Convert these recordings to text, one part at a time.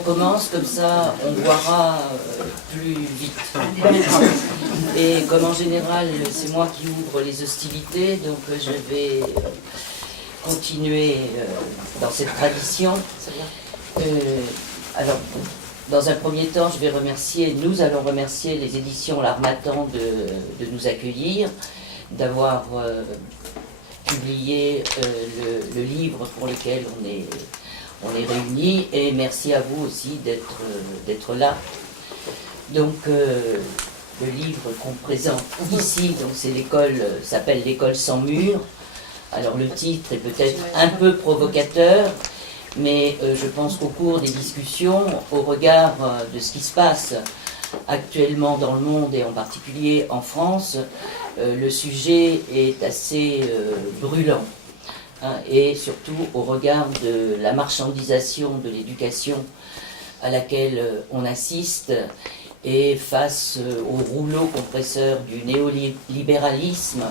commence, comme ça on boira plus vite. Et comme en général c'est moi qui ouvre les hostilités, donc je vais continuer dans cette tradition. Alors, dans un premier temps, nous allons remercier les éditions L'Harmattan de nous accueillir, d'avoir publié le livre pour lequel on est réunis, et merci à vous aussi d'être là. Donc, le livre qu'on présente ici, donc c'est s'appelle L'école sans mur. Alors le titre est peut-être un peu provocateur, mais je pense qu'au cours des discussions, au regard de ce qui se passe actuellement dans le monde et en particulier en France, le sujet est assez brûlant. Hein, et surtout au regard de la marchandisation de l'éducation à laquelle on assiste, et face au rouleau compresseur du néolibéralisme,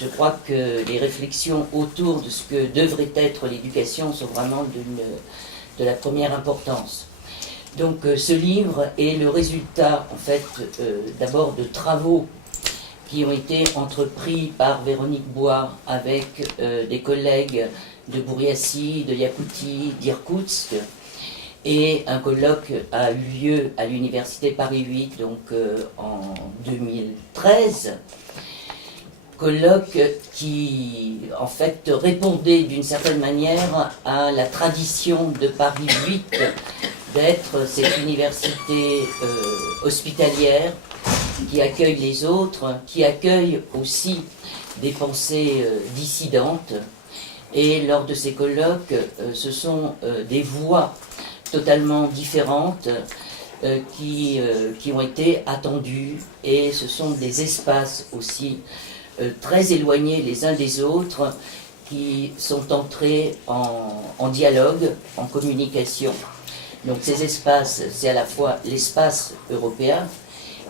je crois que les réflexions autour de ce que devrait être l'éducation sont vraiment de la première importance. Donc ce livre est le résultat, en fait, d'abord de travaux qui ont été entrepris par Véronique Bois avec des collègues de Bouriassy, de Iakoutie, d'Irkoutsk, et un colloque a eu lieu à l'université Paris 8, donc en 2013. Colloque qui, en fait, répondait d'une certaine manière à la tradition de Paris 8 d'être cette université hospitalière qui accueille les autres, qui accueille aussi des pensées dissidentes. Et lors de ces colloques, ce sont des voix totalement différentes qui ont été attendues, et ce sont des espaces aussi très éloignés les uns des autres qui sont entrés en dialogue, en communication. Donc ces espaces, c'est à la fois l'espace européen,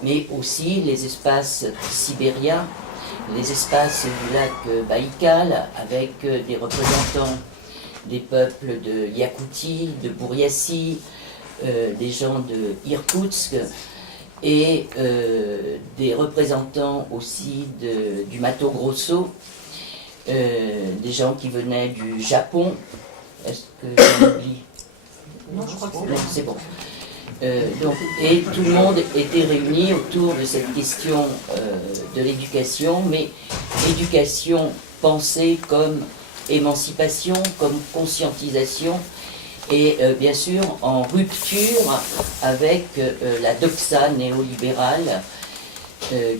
mais aussi les espaces sibériens, les espaces du lac Baïkal, avec des représentants des peuples de Iakoutie, de Bouriassy, des gens de Irkoutsk, et des représentants aussi du Mato Grosso, des gens qui venaient du Japon. Est-ce que j'en oublie? Non, je crois que c'est bon. Donc, et tout le monde était réuni autour de cette question de l'éducation, mais l'éducation pensée comme émancipation, comme conscientisation, et bien sûr en rupture avec la doxa néolibérale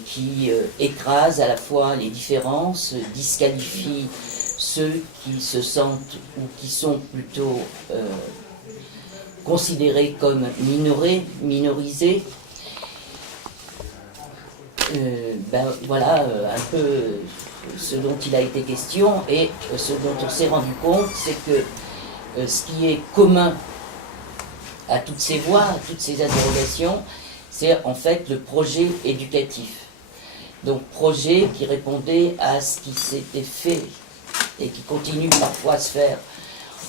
qui écrase à la fois les différences, disqualifie ceux qui se sentent ou qui sont plutôt considérés comme minorisés. Voilà un peu ce dont il a été question, et ce dont on s'est rendu compte, c'est que ce qui est commun à toutes ces voix, à toutes ces interrogations, c'est en fait le projet éducatif. Donc projet qui répondait à ce qui s'était fait et qui continue parfois à se faire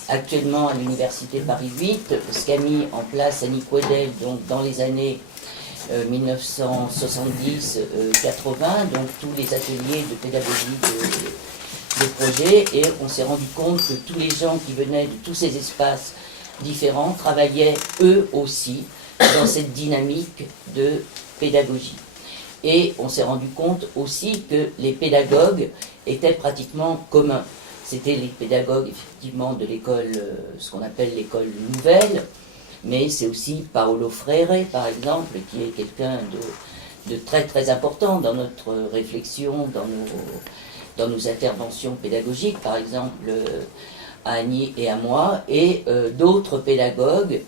actuellement à l'université Paris 8, ce qu'a mis en place Annie Quedel donc dans les années 1970-80, donc tous les ateliers de pédagogie de projet, et on s'est rendu compte que tous les gens qui venaient de tous ces espaces différents travaillaient eux aussi dans cette dynamique de pédagogie. Et on s'est rendu compte aussi que les pédagogues étaient pratiquement communs. C'était les pédagogues effectivement de l'école, ce qu'on appelle l'école nouvelle, mais c'est aussi Paolo Freire, par exemple, qui est quelqu'un de très très important dans notre réflexion, dans nos interventions pédagogiques, par exemple à Annie et à moi, et d'autres pédagogues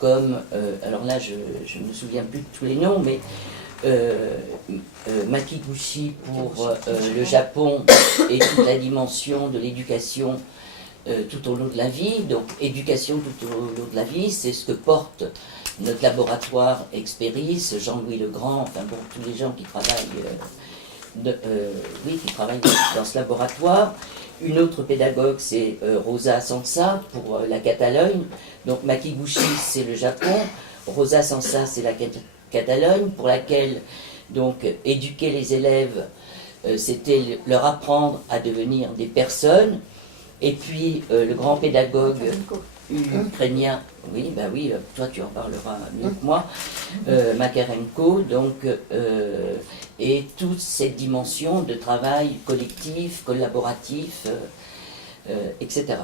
comme, alors là je ne me souviens plus de tous les noms, mais Makiguchi pour le Japon et toute la dimension de l'éducation tout au long de la vie. Donc éducation tout au long de la vie, c'est ce que porte notre laboratoire Experis, Jean-Louis Legrand, enfin bon, tous les gens qui travaillent oui, qui travaille dans ce laboratoire. Une autre pédagogue, c'est Rosa Sansa pour la Catalogne. Donc Makiguchi, c'est le Japon. Rosa Sansa, c'est la Catalogne, pour laquelle donc éduquer les élèves, c'était leur apprendre à devenir des personnes. Et puis le grand pédagogue ukrainien, oui, bah oui, toi tu en parleras mieux que moi, Makarenko, donc, et toute cette dimension de travail collectif, collaboratif, etc.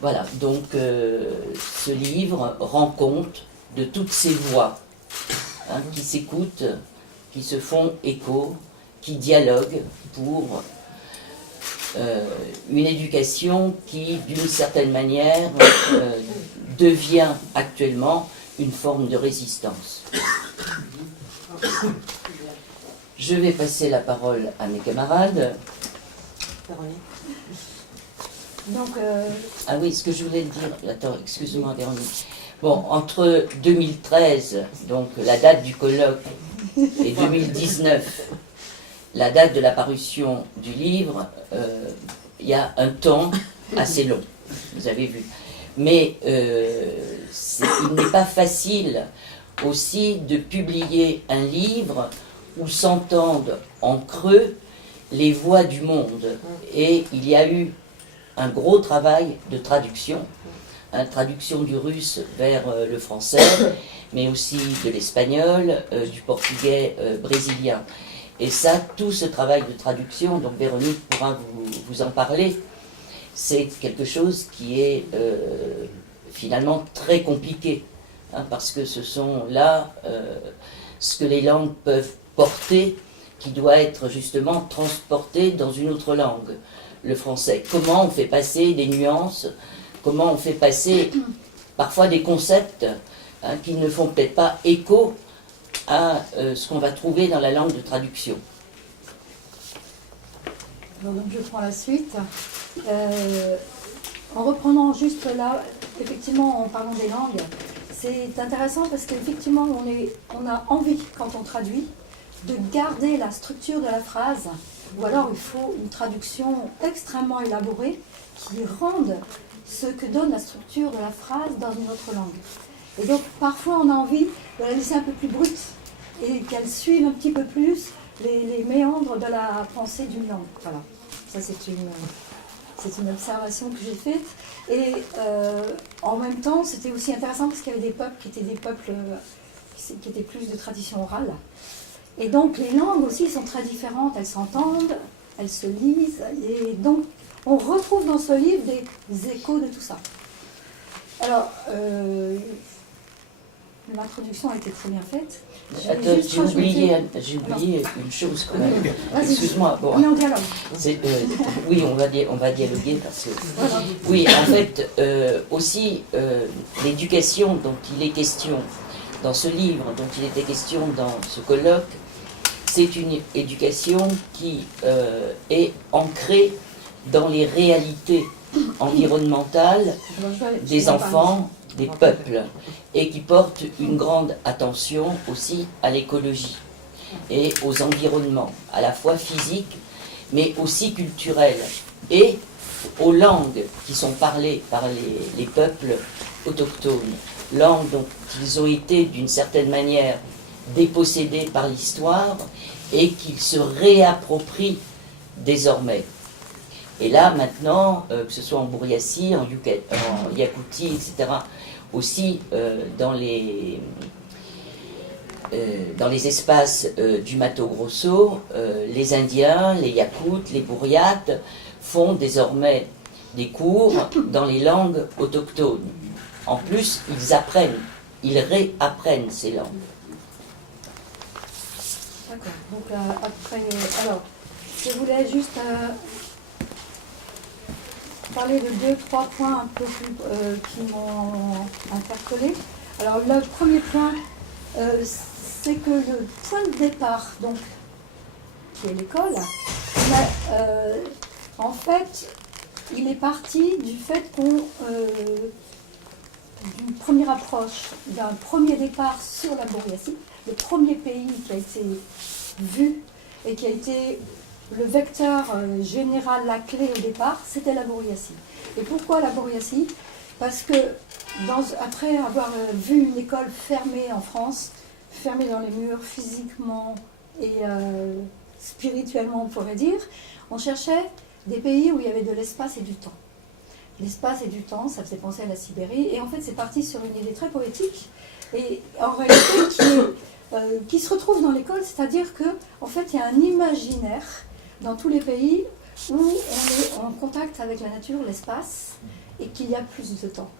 Voilà, donc ce livre rend compte de toutes ces voix qui s'écoutent, qui se font écho, qui dialoguent pour une éducation qui, d'une certaine manière, devient actuellement une forme de résistance. Je vais passer la parole à mes camarades. Donc, Ah oui, ce que je voulais dire, attends, excuse-moi Véronique. Bon, entre 2013, donc la date du colloque, et 2019, la date de la parution du livre, il y a un temps assez long, vous avez vu. Mais il n'est pas facile aussi de publier un livre où s'entendent en creux les voix du monde. Et il y a eu un gros travail de traduction, traduction du russe vers le français, mais aussi de l'espagnol, du portugais brésilien. Et ça, tout ce travail de traduction, donc Véronique pourra vous en parler, c'est quelque chose qui est finalement très compliqué, parce que ce sont là ce que les langues peuvent porter, qui doit être justement transporté dans une autre langue, le français. Comment on fait passer des nuances, comment on fait passer parfois des concepts qui ne font peut-être pas écho à ce qu'on va trouver dans la langue de traduction. donc je prends la suite. En reprenant juste là, effectivement, en parlant des langues, c'est intéressant parce qu'effectivement, on a envie, quand on traduit, de garder la structure de la phrase, ou alors il faut une traduction extrêmement élaborée qui rende ce que donne la structure de la phrase dans une autre langue. Et donc parfois on a envie de la laisser un peu plus brute et qu'elle suive un petit peu plus les méandres de la pensée d'une langue. Voilà, ça c'est une observation que j'ai faite. Et en même temps, c'était aussi intéressant parce qu'il y avait des peuples qui étaient des peuples qui étaient plus de tradition orale. Et donc les langues aussi sont très différentes, elles s'entendent, elles se lisent, et donc on retrouve dans ce livre des échos de tout ça. Alors, l'introduction a été très bien faite. Attends, j'ai oublié une chose quand même. Excuse-moi. Bon, on est en dialogue. Oui, on va dialoguer parce que... Voilà. Oui, en fait, aussi, l'éducation dont il est question dans ce livre, dont il était question dans ce colloque, c'est une éducation qui est ancrée dans les réalités environnementales des enfants, des peuples, et qui porte une grande attention aussi à l'écologie et aux environnements, à la fois physiques, mais aussi culturels, et aux langues qui sont parlées par les peuples autochtones, langues dont ils ont été d'une certaine manière dépossédés par l'histoire et qu'ils se réapproprient désormais. Et là, maintenant, que ce soit en Bouriatie, en Yakoutie, etc., aussi dans les espaces du Mato Grosso, les Indiens, les Yakoutes, les Bouriates font désormais des cours dans les langues autochtones. En plus, ils réapprennent ces langues. D'accord. Donc après, alors, je voulais juste parler de 2-3 points un peu plus qui m'ont interpellé. Alors le premier point, c'est que le point de départ, donc, qui est l'école, en fait, il est parti du fait qu'on d'une première approche, d'un premier départ sur la Bouriatie, le premier pays qui a été vu et qui a été le vecteur général, la clé au départ, c'était la Bourriassie. Et pourquoi la Bourriassie? Parce que après avoir vu une école fermée en France, fermée dans les murs physiquement et spirituellement, on pourrait dire, on cherchait des pays où il y avait de l'espace et du temps. L'espace et du temps, ça faisait penser à la Sibérie, et en fait c'est parti sur une idée très poétique, et en réalité qui se retrouve dans l'école, c'est-à-dire que en fait il y a un imaginaire dans tous les pays où on est en contact avec la nature, l'espace, et qu'il y a plus de temps.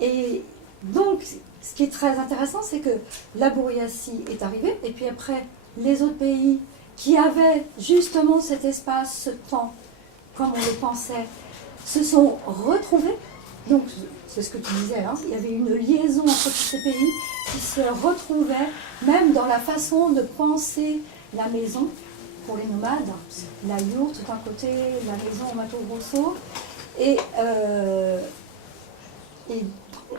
Et donc, ce qui est très intéressant, c'est que la Bourriassie est arrivée, et puis après, les autres pays qui avaient justement cet espace, ce temps, comme on le pensait, se sont retrouvés. Donc, c'est ce que tu disais, hein, il y avait une liaison entre tous ces pays qui se retrouvaient, même dans la façon de penser la maison. Pour les nomades, la yourte d'un côté, la maison au Mato Grosso, et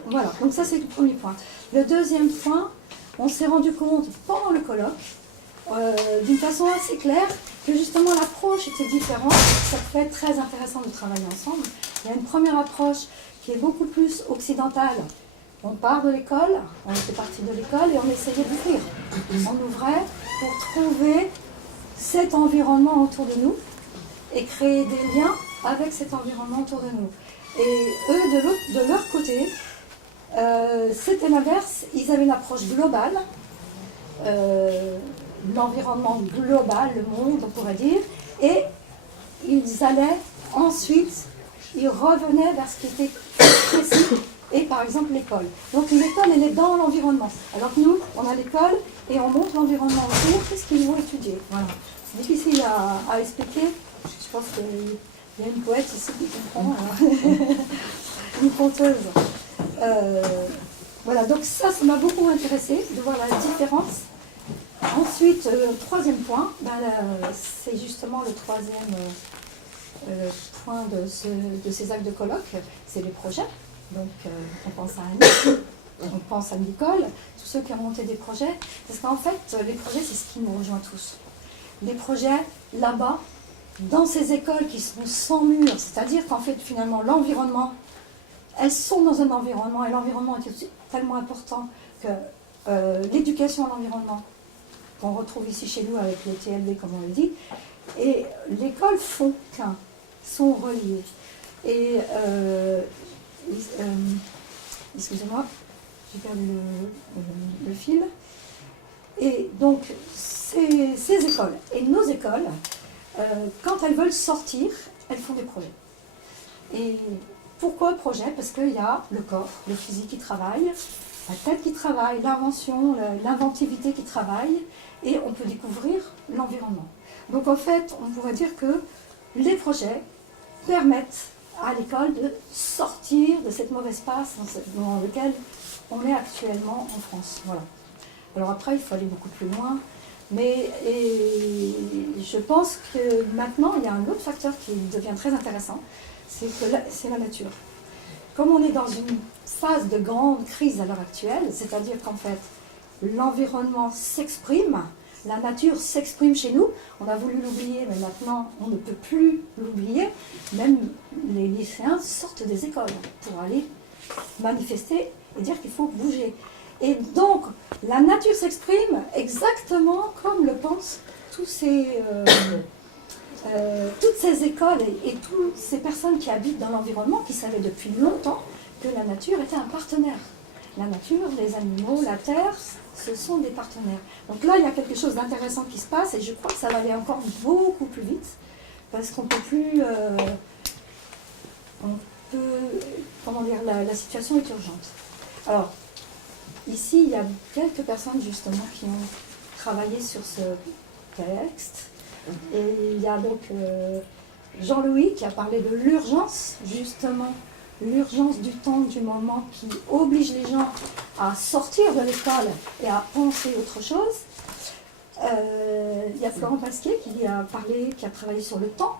voilà, donc ça c'est le premier point. Le deuxième point, on s'est rendu compte pendant le colloque, d'une façon assez claire, que justement l'approche était différente, ça fait très intéressant de travailler ensemble. Il y a une première approche qui est beaucoup plus occidentale. On part de l'école, on était parti de l'école et on essayait d'ouvrir. On ouvrait pour trouver cet environnement autour de nous et créer des liens avec cet environnement autour de nous. Et eux, de leur côté, c'était l'inverse. Ils avaient une approche globale, l'environnement global, le monde, on pourrait dire, et ils allaient ensuite, ils revenaient vers ce qui était précis, et par exemple l'école. Donc l'école, elle est dans l'environnement. Alors que nous, on a l'école et on montre l'environnement autour, qu'est-ce qu'ils vont étudier. Voilà. C'est difficile à expliquer. Je pense qu'il y a une poète ici qui comprend, une conteuse. Voilà, donc ça m'a beaucoup intéressé de voir la différence. Ensuite, troisième point, c'est justement le troisième point de ces actes de colloque, c'est les projets. Donc on pense à Annie, on pense à Nicole, tous ceux qui ont monté des projets, parce qu'en fait les projets c'est ce qui nous rejoint tous. Les projets là-bas, dans ces écoles qui sont sans murs, c'est-à-dire qu'en fait finalement l'environnement, elles sont dans un environnement et l'environnement est aussi tellement important que l'éducation à l'environnement, qu'on retrouve ici chez nous avec le TLV comme on le dit, et l'école font qu'un, sont reliés. Et excusez-moi, j'ai perdu le fil. Et donc, ces écoles et nos écoles, quand elles veulent sortir, elles font des projets. Et pourquoi projet? Parce qu'il y a le corps, le physique qui travaille, la tête qui travaille, l'invention, l'inventivité qui travaille, et on peut découvrir l'environnement. Donc en fait, on pourrait dire que les projets permettent à l'école de sortir de cette mauvaise passe dans lequel on est actuellement en France. Voilà. Alors après, il faut aller beaucoup plus loin, mais je pense que maintenant, il y a un autre facteur qui devient très intéressant, c'est la nature. Comme on est dans une phase de grande crise à l'heure actuelle, c'est-à-dire qu'en fait, l'environnement s'exprime, la nature s'exprime chez nous, on a voulu l'oublier, mais maintenant on ne peut plus l'oublier, même les lycéens sortent des écoles pour aller manifester et dire qu'il faut bouger. Et donc, la nature s'exprime exactement comme le pensent toutes ces écoles et toutes ces personnes qui habitent dans l'environnement, qui savaient depuis longtemps que la nature était un partenaire. La nature, les animaux, la terre, ce sont des partenaires. Donc là, il y a quelque chose d'intéressant qui se passe et je crois que ça va aller encore beaucoup plus vite parce qu'on ne peut plus... comment dire, la situation est urgente. Alors, ici, il y a quelques personnes justement qui ont travaillé sur ce texte. Et il y a donc Jean-Louis qui a parlé de l'urgence, justement, l'urgence du temps, du moment qui oblige les gens à sortir de l'école et à penser autre chose. Il y a Florent Pasquier qui a parlé, qui a travaillé sur le temps.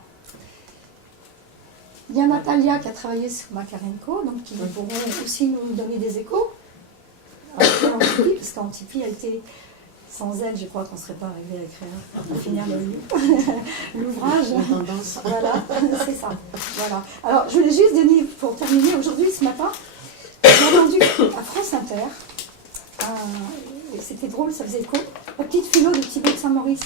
Il y a Natalia qui a travaillé sur Makarenko, donc qui pourront aussi nous donner des échos. Parce qu'Antipi a été Sans elle, je crois qu'on ne serait pas arrivé à finir l'ouvrage. Voilà, c'est ça. Voilà. Alors, je voulais juste donner, pour terminer, aujourd'hui, ce matin, j'ai entendu à France Inter, c'était drôle, ça faisait écho, la petite philo de Thibaut de Saint-Maurice,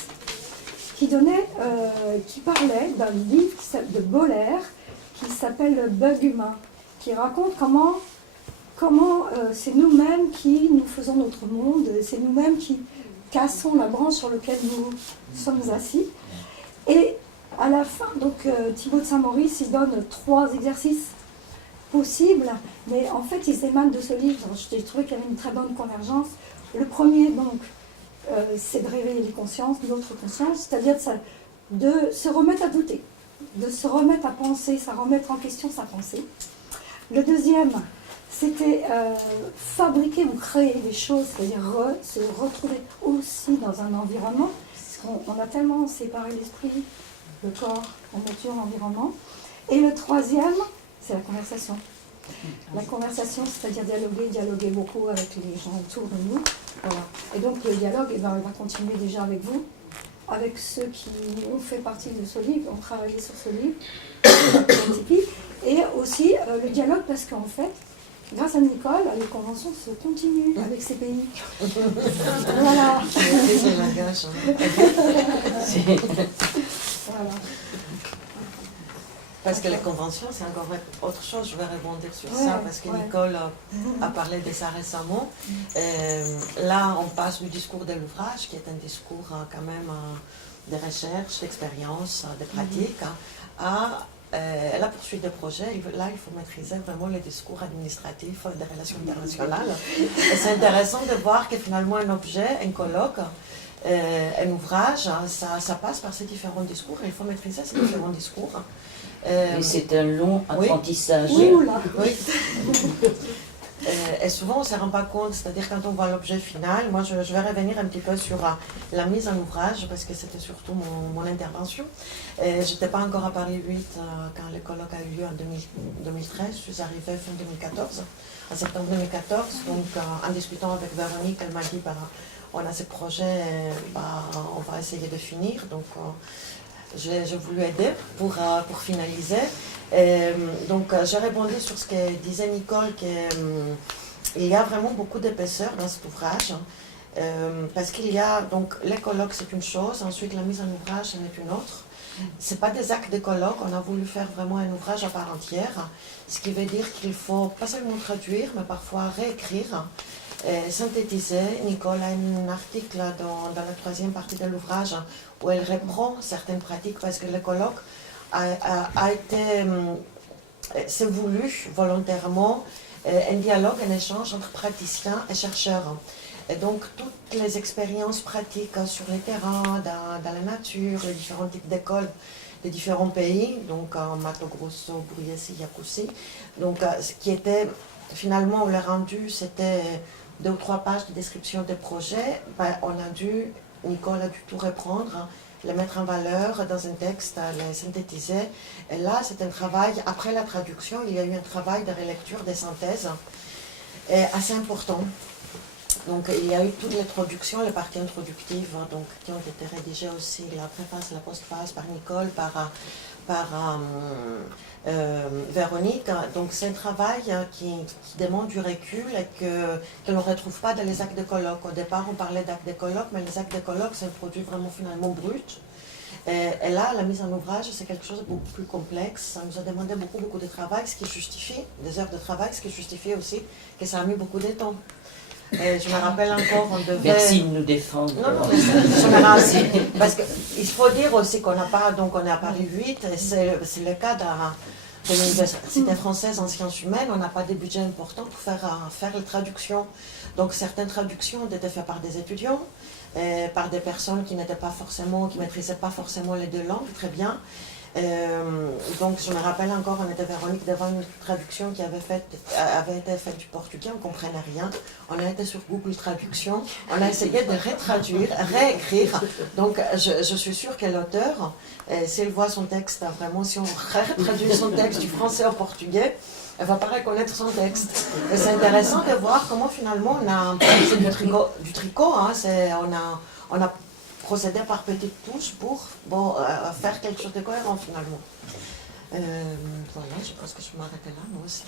qui parlait d'un livre de Boller qui s'appelle Bug humain, qui raconte comment c'est nous-mêmes qui nous faisons notre monde, c'est nous-mêmes qui cassons la branche sur laquelle nous sommes assis. Et à la fin, donc Thibaut de Saint-Maurice, il donne 3 exercices possibles, mais en fait ils émanent de ce livre. J'ai trouvé qu'il y avait une très bonne convergence. Le premier, donc, c'est de réveiller les consciences, notre conscience, c'est-à-dire de se remettre à douter, de se remettre à penser, ça remettre en question sa pensée. Le deuxième, c'était fabriquer ou créer des choses, c'est-à-dire se retrouver aussi dans un environnement, parce qu'on a tellement séparé l'esprit, le corps, la nature, l'environnement. Et le troisième, c'est la conversation. La conversation, c'est-à-dire dialoguer beaucoup avec les gens autour de nous. Voilà. Et donc le dialogue, il va continuer déjà avec vous, avec ceux qui ont fait partie de ce livre, ont travaillé sur ce livre, et aussi le dialogue parce qu'en fait, grâce à Nicole, les conventions se continuent avec ces pays. Voilà. C'est le langage. Voilà. Parce que les conventions, c'est encore autre chose. Je vais rebondir sur ça parce que Nicole a parlé de ça récemment. Là, on passe du discours de l'ouvrage, qui est un discours quand même de recherche, d'expérience, de pratique, à la poursuite des projets. Là, il faut maîtriser vraiment les discours administratifs des relations internationales. Et c'est intéressant de voir que finalement, un objet, un colloque, un ouvrage, ça passe par ces différents discours et il faut maîtriser ces différents discours. Et c'est un long apprentissage. Oui. Et souvent on ne se rend pas compte, c'est-à-dire quand on voit l'objet final, moi je vais revenir un petit peu sur la mise en ouvrage parce que c'était surtout mon intervention. Je n'étais pas encore à Paris 8 quand le colloque a eu lieu en 2013, je suis arrivée fin 2014, en septembre 2014, donc en discutant avec Véronique, elle m'a dit on a ce projet, on va essayer de finir, donc j'ai voulu aider pour finaliser. Donc j'ai répondu sur ce que disait Nicole, qu'il y a vraiment beaucoup d'épaisseur dans cet ouvrage, parce qu'il y a, donc les colloques c'est une chose, ensuite la mise en ouvrage c'en est une autre. Ce n'est pas des actes de colloque, on a voulu faire vraiment un ouvrage à part entière, ce qui veut dire qu'il faut pas seulement traduire, mais parfois réécrire, synthétiser. Nicole a un article dans la 3e partie de l'ouvrage où elle reprend certaines pratiques parce que le colloque c'est voulu volontairement un dialogue, un échange entre praticiens et chercheurs. Et donc toutes les expériences pratiques sur les terrains, dans la nature, les différents types d'écoles des différents pays, donc Mato Grosso, Buryaci, Yakoussi, donc ce qui était finalement le rendu, c'était 2 ou 3 pages de description des projets. Nicole a dû tout reprendre, les mettre en valeur dans un texte, les synthétiser. Et là, c'est un travail, après la traduction, il y a eu un travail de relecture des synthèses assez important. Donc il y a eu toutes les traductions, les parties introductives, donc, qui ont été rédigées aussi, la préface, la postface par Nicole, par Véronique. Donc c'est un travail qui demande du recul et que l'on ne retrouve pas dans les actes de colloque. Au départ, on parlait d'actes de colloque, mais les actes de colloque, c'est un produit vraiment finalement brut. Et là, la mise en ouvrage, c'est quelque chose de beaucoup plus complexe. Ça nous a demandé beaucoup de travail, ce qui justifie, des heures de travail, ce qui justifie aussi que ça a mis beaucoup de temps. Et je me rappelle encore, on devait... Merci de nous défendre. Non, mais je me rappelle, parce qu'il faut dire aussi qu'on n'a pas, donc on est à Paris 8, et c'est le cas de l'Université française en sciences humaines, on n'a pas de budget important pour faire les traductions. Donc certaines traductions ont été faites par des étudiants, par des personnes qui n'étaient pas forcément, qui maîtrisaient pas forcément les 2 langues très bien. Donc je me rappelle encore, on était Véronique devant une traduction qui avait été faite du portugais, on ne comprenait rien. On a été sur Google Traduction, on a essayé de rétraduire, réécrire. Donc je suis sûre que l'auteur, s'il voit son texte, vraiment si on traduit son texte du français au portugais, elle ne va pas reconnaître son texte. Et c'est intéressant de voir comment finalement c'est du tricot, hein, on a procédé par petites touches pour faire quelque chose de cohérent finalement. Voilà, je pense que je m'arrêtais là moi aussi.